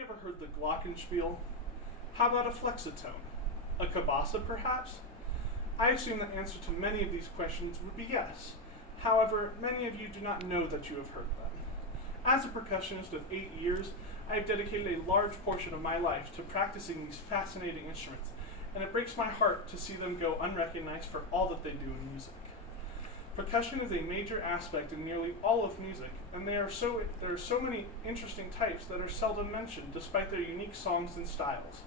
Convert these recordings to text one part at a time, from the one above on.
you ever heard the glockenspiel? How about a flexitone? A cabasa, perhaps? I assume the answer to many of these questions would be yes. However, many of you do not know that you have heard them. As a percussionist of 8 years, I have dedicated a large portion of my life to practicing these fascinating instruments, and it breaks my heart to see them go unrecognized for all that they do in music. Percussion is a major aspect in nearly all of music, and there are so many interesting types that are seldom mentioned despite their unique songs and styles.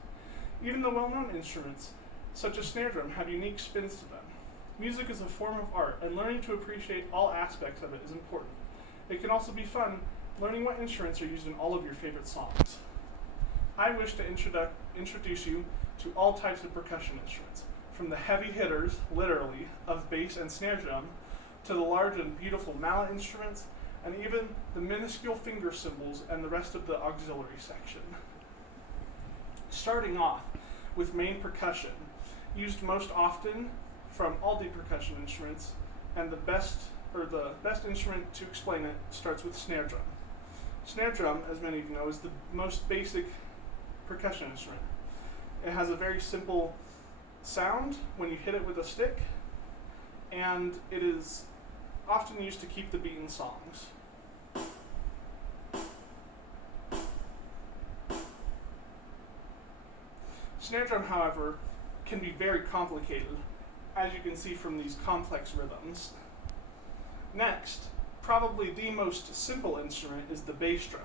Even the well-known instruments, such as snare drum, have unique spins to them. Music is a form of art, and learning to appreciate all aspects of it is important. It can also be fun learning what instruments are used in all of your favorite songs. I wish to introduce you to all types of percussion instruments, from the heavy hitters, literally, of bass and snare drum, to the large and beautiful mallet instruments, and even the minuscule finger cymbals and the rest of the auxiliary section. Starting off with main percussion, used most often from all the percussion instruments, and the best instrument to explain it starts with snare drum. Snare drum, as many of you know, is the most basic percussion instrument. It has a very simple sound when you hit it with a stick, and it is often used to keep the beat in songs. Snare drum, however, can be very complicated, as you can see from these complex rhythms. Next, probably the most simple instrument is the bass drum.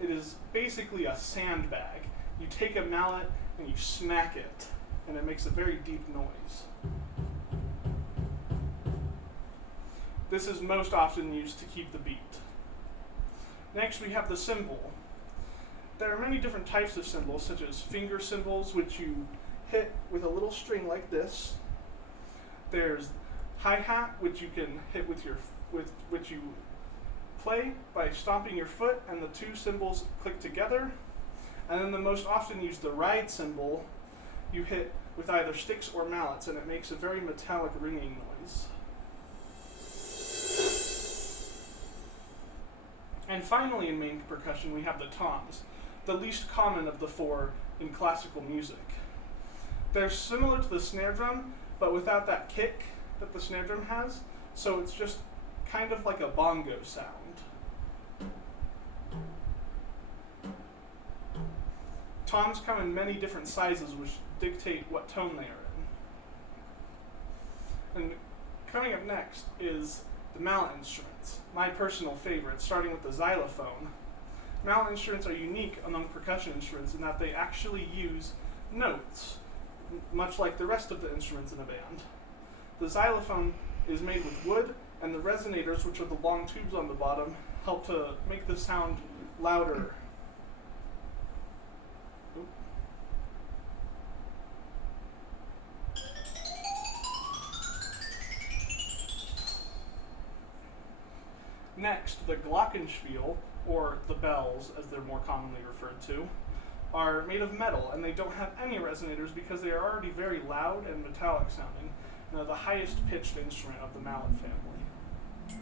It is basically a sandbag. You take a mallet and you smack it, and it makes a very deep noise. This is most often used to keep the beat. Next, we have the cymbal. There are many different types of cymbals, such as finger cymbals, which you hit with a little string like this. There's hi-hat, which you can hit with which you play by stomping your foot, and the two cymbals click together. And then the most often used, the ride cymbal, you hit with either sticks or mallets, and it makes a very metallic ringing noise. And finally, in main percussion, we have the toms, the least common of the four in classical music. They're similar to the snare drum, but without that kick that the snare drum has, so it's just kind of like a bongo sound. Toms come in many different sizes, which dictate what tone they are in. And coming up next is the mallet instruments, my personal favorite, starting with the xylophone. Mallet instruments are unique among percussion instruments in that they actually use notes, much like the rest of the instruments in a band. The xylophone is made with wood, and the resonators, which are the long tubes on the bottom, help to make the sound louder. Next, the glockenspiel, or the bells as they're more commonly referred to, are made of metal, and they don't have any resonators because they are already very loud and metallic sounding, and are the highest pitched instrument of the mallet family.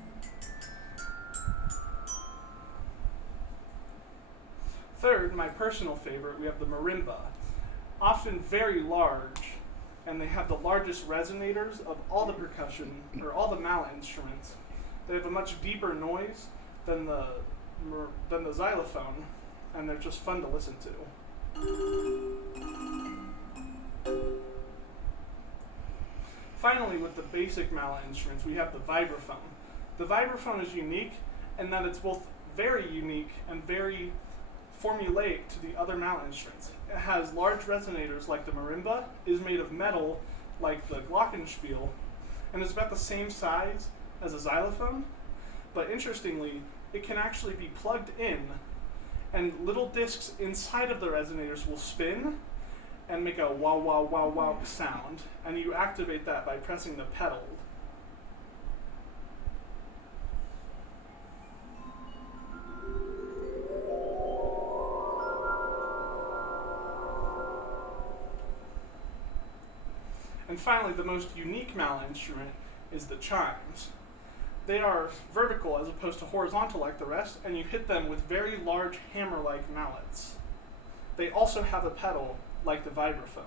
Third, my personal favorite, we have the marimba, often very large, and they have the largest resonators of all the percussion, or all the mallet instruments. They have a much deeper noise than the xylophone, and they're just fun to listen to. Finally, with the basic mallet instruments, we have the vibraphone. The vibraphone is unique in that it's both very unique and very formulaic to the other mallet instruments. It has large resonators like the marimba, is made of metal like the glockenspiel, and is about the same size as a xylophone, but interestingly, it can actually be plugged in, and little discs inside of the resonators will spin and make a wow wow wow wow sound, and you activate that by pressing the pedal. And finally, the most unique mallet instrument is the chimes. They are vertical as opposed to horizontal like the rest, and you hit them with very large hammer-like mallets. They also have a pedal like the vibraphone.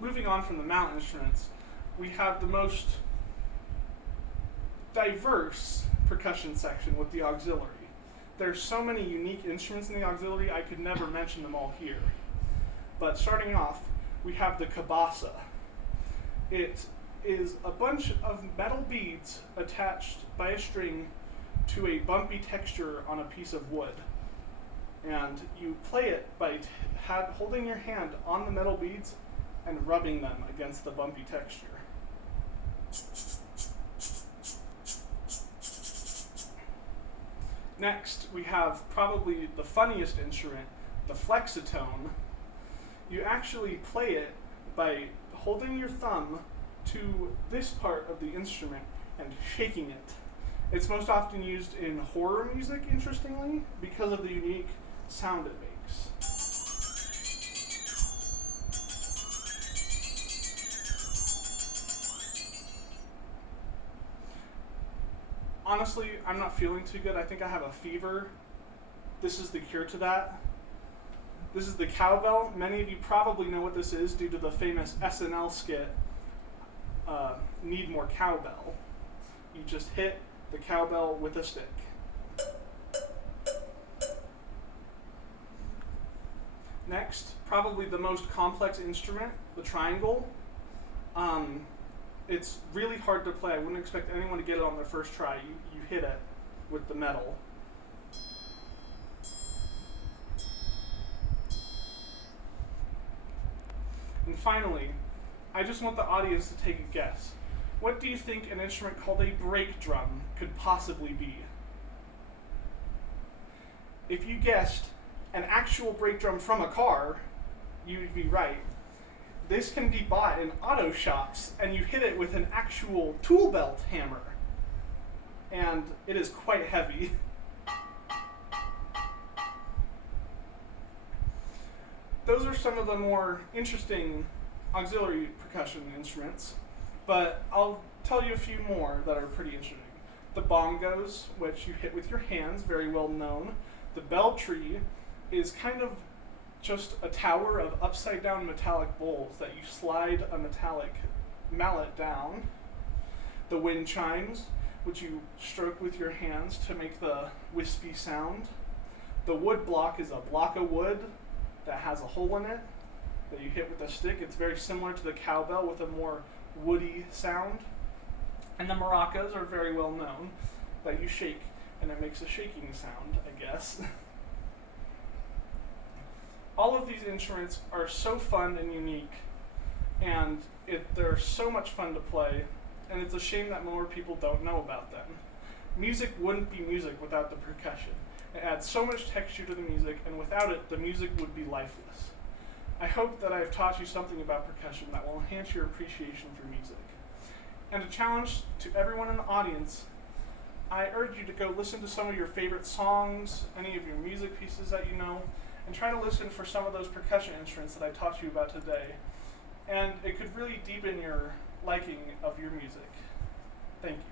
Moving on from the mount instruments, we have the most diverse percussion section with the auxiliary. There's so many unique instruments in the auxiliary, I could never mention them all here. But starting off, we have the cabasa. It is a bunch of metal beads attached by a string to a bumpy texture on a piece of wood. And you play it by holding your hand on the metal beads and rubbing them against the bumpy texture. Next, we have probably the funniest instrument, the flexitone. You actually play it by holding your thumb to this part of the instrument and shaking it. It's most often used in horror music, interestingly, because of the unique sound it makes. Honestly, I'm not feeling too good. I think I have a fever. This is the cure to that. This is the cowbell. Many of you probably know what this is due to the famous SNL skit, Need More Cowbell. You just hit the cowbell with a stick. Next, probably the most complex instrument, the triangle. It's really hard to play. I wouldn't expect anyone to get it on their first try. You hit it with the metal. And finally, I just want the audience to take a guess. What do you think an instrument called a brake drum could possibly be? If you guessed an actual brake drum from a car, you'd be right. This can be bought in auto shops, and you hit it with an actual tool belt hammer. And it is quite heavy. Those are some of the more interesting auxiliary percussion instruments, but I'll tell you a few more that are pretty interesting. The bongos, which you hit with your hands, very well known. The bell tree is kind of just a tower of upside down metallic bowls that you slide a metallic mallet down. The wind chimes, which you stroke with your hands to make the wispy sound. The wood block is a block of wood that has a hole in it that you hit with a stick. It's very similar to the cowbell with a more woody sound. And the maracas are very well known, that you shake and it makes a shaking sound, I guess. All of these instruments are so fun and unique, and they're so much fun to play, and it's a shame that more people don't know about them. Music wouldn't be music without the percussion. It adds so much texture to the music, and without it, the music would be lifeless. I hope that I've taught you something about percussion that will enhance your appreciation for music. And a challenge to everyone in the audience, I urge you to go listen to some of your favorite songs, any of your music pieces that you know, and try to listen for some of those percussion instruments that I taught you about today. And it could really deepen your liking of your music. Thank you.